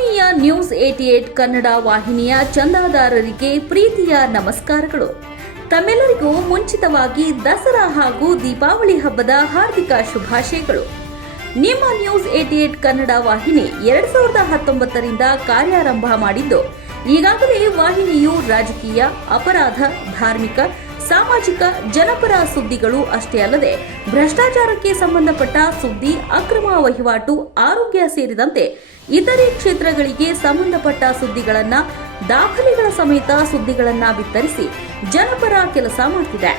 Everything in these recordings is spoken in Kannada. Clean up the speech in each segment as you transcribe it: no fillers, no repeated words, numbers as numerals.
ಆತ್ಮೀಯ ನ್ಯೂಸ್ 88 ಕನ್ನಡ ವಾಹಿನಿಯ ಚಂದಾದಾರರಿಗೆ ಪ್ರೀತಿಯ ನಮಸ್ಕಾರಗಳು. ತಮ್ಮೆಲ್ಲರಿಗೂ ಮುಂಚಿತವಾಗಿ ದಸರಾ ಹಾಗೂ ದೀಪಾವಳಿ ಹಬ್ಬದ ಹಾರ್ದಿಕ ಶುಭಾಶಯಗಳು. ನಿಮ್ಮ ನ್ಯೂಸ್ 88 ಕನ್ನಡ ವಾಹಿನಿ 2019ರಿಂದ ಕಾರ್ಯಾರಂಭ ಮಾಡಿದ್ದು, ಈಗಾಗಲೇ ವಾಹಿನಿಯು ರಾಜಕೀಯ, ಅಪರಾಧ, ಧಾರ್ಮಿಕ, ಸಾಮಾಜಿಕ, ಜನಪರ ಸುದ್ದಿಗಳು ಅಷ್ಟೇ ಅಲ್ಲದೆ ಭ್ರಷ್ಟಾಚಾರಕ್ಕೆ ಸಂಬಂಧಪಟ್ಟ ಸುದ್ದಿ, ಅಕ್ರಮ ವಹಿವಾಟು, ಆರೋಗ್ಯ ಸೇರಿದಂತೆ ಇತರೆ ಕ್ಷೇತ್ರಗಳಿಗೆ ಸಂಬಂಧಪಟ್ಟ ಸುದ್ದಿಗಳನ್ನ, ದಾಖಲೆಗಳ ಸಮೇತ ಸುದ್ದಿಗಳನ್ನ ಬಿತ್ತರಿಸಿ ಜನಪರ ಕೆಲಸ ಮಾಡ್ತಿದೆ.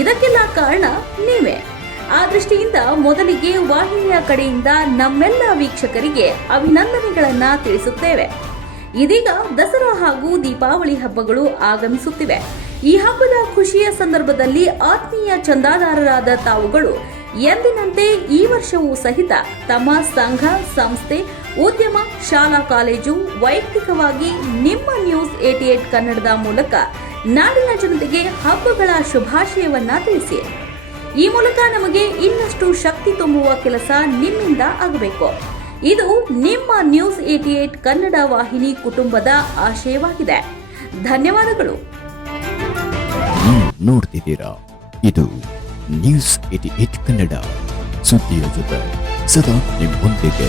ಇದಕ್ಕೆಲ್ಲ ಕಾರಣ ನೀವೇ. ಆ ದೃಷ್ಟಿಯಿಂದ ಮೊದಲಿಗೆ ವಾಹಿನಿಯ ಕಡೆಯಿಂದ ನಮ್ಮೆಲ್ಲ ವೀಕ್ಷಕರಿಗೆ ಅಭಿನಂದನೆಗಳನ್ನ ತಿಳಿಸುತ್ತೇವೆ. ಇದೀಗ ದಸರಾ ಹಾಗೂ ದೀಪಾವಳಿ ಹಬ್ಬಗಳು ಆಗಮಿಸುತ್ತಿವೆ. ಈ ಹಬ್ಬದ ಖುಷಿಯ ಸಂದರ್ಭದಲ್ಲಿ ಆತ್ಮೀಯ ಚಂದಾದಾರರಾದ ತಾವುಗಳು ಎಂದಿನಂತೆ ಈ ವರ್ಷವೂ ಸಹಿತ ತಮ್ಮ ಸಂಘ, ಸಂಸ್ಥೆ, ಉದ್ಯಮ, ಶಾಲಾ ಕಾಲೇಜು, ವೈಯಕ್ತಿಕವಾಗಿ ನಿಮ್ಮ ನ್ಯೂಸ್ 88 ಕನ್ನಡದ ಮೂಲಕ ನಾಡಿನ ಜನತೆಗೆ ಹಬ್ಬಗಳ ಶುಭಾಶಯವನ್ನ ತಿಳಿಸಿ. ಈ ಮೂಲಕ ನಮಗೆ ಇನ್ನಷ್ಟು ಶಕ್ತಿ ತುಂಬುವ ಕೆಲಸ ನಿಮ್ಮಿಂದ ಆಗಬೇಕು. ಇದು ನಿಮ್ಮ ನ್ಯೂಸ್ 88 ಕನ್ನಡ ವಾಹಿನಿ ಕುಟುಂಬದ ಆಶಯವಾಗಿದೆ. ಧನ್ಯವಾದಗಳು. ನೋಡ್ತಿದ್ದೀರಾ, ಇದು ನ್ಯೂಸ್ 88 ಕನ್ನಡ, ಸುದ್ದಿಯ ಜೊತೆ ಸದಾ ನಿಮ್ಮೊಂದಿಗೆ.